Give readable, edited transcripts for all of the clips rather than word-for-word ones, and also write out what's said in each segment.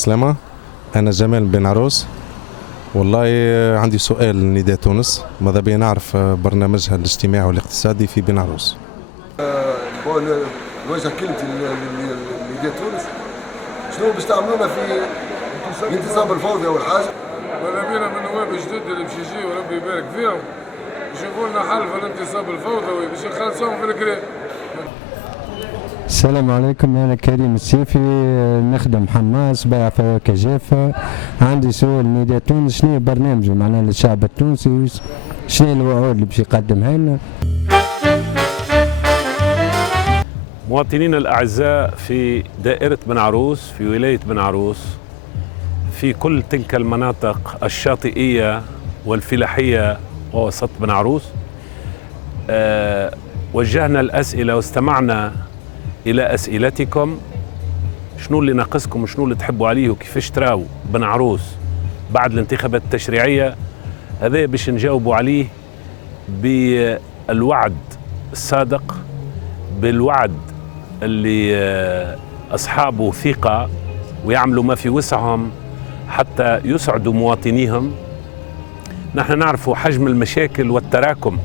السلامة. أنا جمال بن عروس. والله عندي سؤال لنداء تونس، ماذا بيا نعرف برنامجها الاجتماعي والاقتصادي في بن عروس. نوجه كلمتي لنداء تونس، شنو باش تعملونا في انتصاب الفوضى أول حاجة؟ ماذا بينا من نواب جدد اللي باش يجيو ربي يبارك فيهم يشوفوا لنا حل في الانتصاب الفوضوي باش يخلصوهم في الكريم. السلام عليكم، أنا كريم السيفي، نخدم حماس بيع فواكه جافة. عندي سؤال نداء تونس، شنو برنامجه معناها للشعب التونسي؟ شنو الوعود اللي باش يقدمها لنا؟ مواطنينا الأعزاء في دائرة بن عروس، في ولاية بن عروس، في كل تلك المناطق الشاطئية والفلاحية ووسط بن عروس، وجهنا الأسئلة واستمعنا إلى أسئلتكم. شنو اللي ناقصكم وشنو اللي تحبوا عليه وكيفاش تراو بن عروس بعد الانتخابات التشريعية؟ هذا باش نجاوبوا عليه بالوعد الصادق، بالوعد اللي أصحابه ثقة ويعملوا ما في وسعهم حتى يسعدوا مواطنيهم. نحن نعرفوا حجم المشاكل والتراكم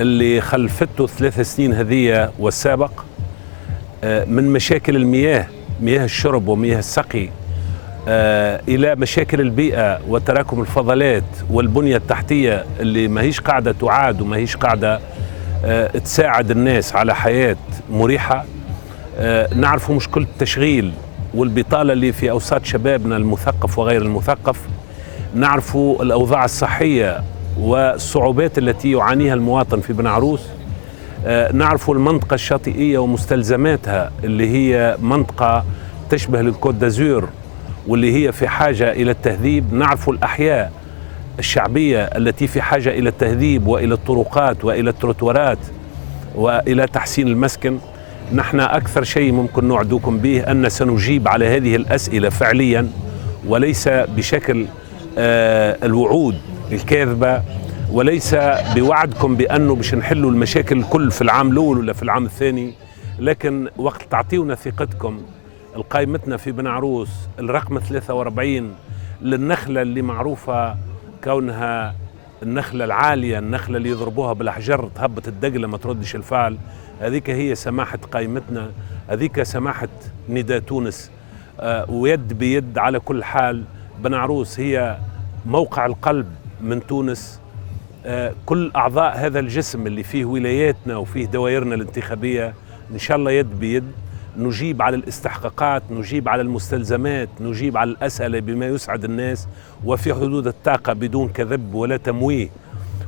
اللي خلفته 3 سنين هذه والسابق، من مشاكل المياه، مياه الشرب ومياه السقي، إلى مشاكل البيئة وتراكم الفضلات والبنية التحتية اللي ما هيش قاعدة تعاد وما هيش قاعدة تساعد الناس على حياة مريحة. نعرفوا مشكلة التشغيل والبطالة اللي في أوساط شبابنا المثقف وغير المثقف. نعرفوا الأوضاع الصحية والصعوبات التي يعانيها المواطن في بن عروس. نعرفوا المنطقة الشاطئية ومستلزماتها اللي هي منطقة تشبه للكوت دازور واللي هي في حاجة إلى التهذيب. نعرفوا الأحياء الشعبية التي في حاجة إلى التهذيب وإلى الطرقات وإلى التروتوارات وإلى تحسين المسكن. نحن أكثر شيء ممكن نوعدكم به أن سنجيب على هذه الأسئلة فعليا، وليس بشكل الوعود الكاذبة، وليس بوعدكم بأنه باش نحلوا المشاكل الكل في العام الأول ولا في العام الثاني، لكن وقت تعطيونا ثقتكم القائمتنا في بن عروس الرقم 43 للنخلة اللي معروفة كونها النخلة العالية، النخلة اللي يضربوها بالأحجار تهبط الدقلة ما تردش الفعل، هذيك هي سماحة قائمتنا، هذيك سماحة نداء تونس. ويد بيد على كل حال بن عروس هي موقع القلب من تونس. كل أعضاء هذا الجسم اللي فيه ولاياتنا وفيه دوائرنا الانتخابية إن شاء الله يد بيد نجيب على الاستحقاقات، نجيب على المستلزمات، نجيب على الأسئلة بما يسعد الناس وفي حدود الطاقة بدون كذب ولا تمويه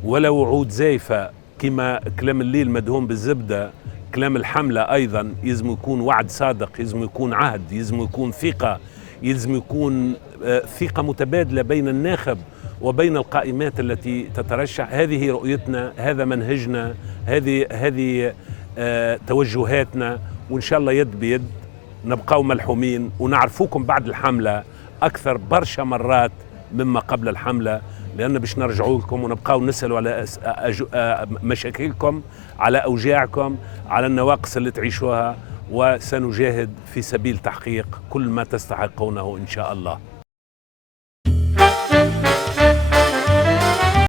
ولا وعود زايفة. كما كلام الليل مدهون بالزبدة، كلام الحملة أيضا يلزم يكون وعد صادق، يلزم يكون عهد، يلزم يكون ثقة، يلزم يكون ثقة متبادلة بين الناخب وبين القائمات التي تترشح. هذه رؤيتنا، هذا منهجنا، هذه توجهاتنا، وإن شاء الله يد بيد نبقاو ملحومين ونعرفوكم بعد الحملة أكثر برشا مرات مما قبل الحملة، لأن باش نرجعوا لكم ونبقاو نسألوا على مشاكلكم، على أوجاعكم، على النواقص اللي تعيشوها، وسنجاهد في سبيل تحقيق كل ما تستحقونه إن شاء الله.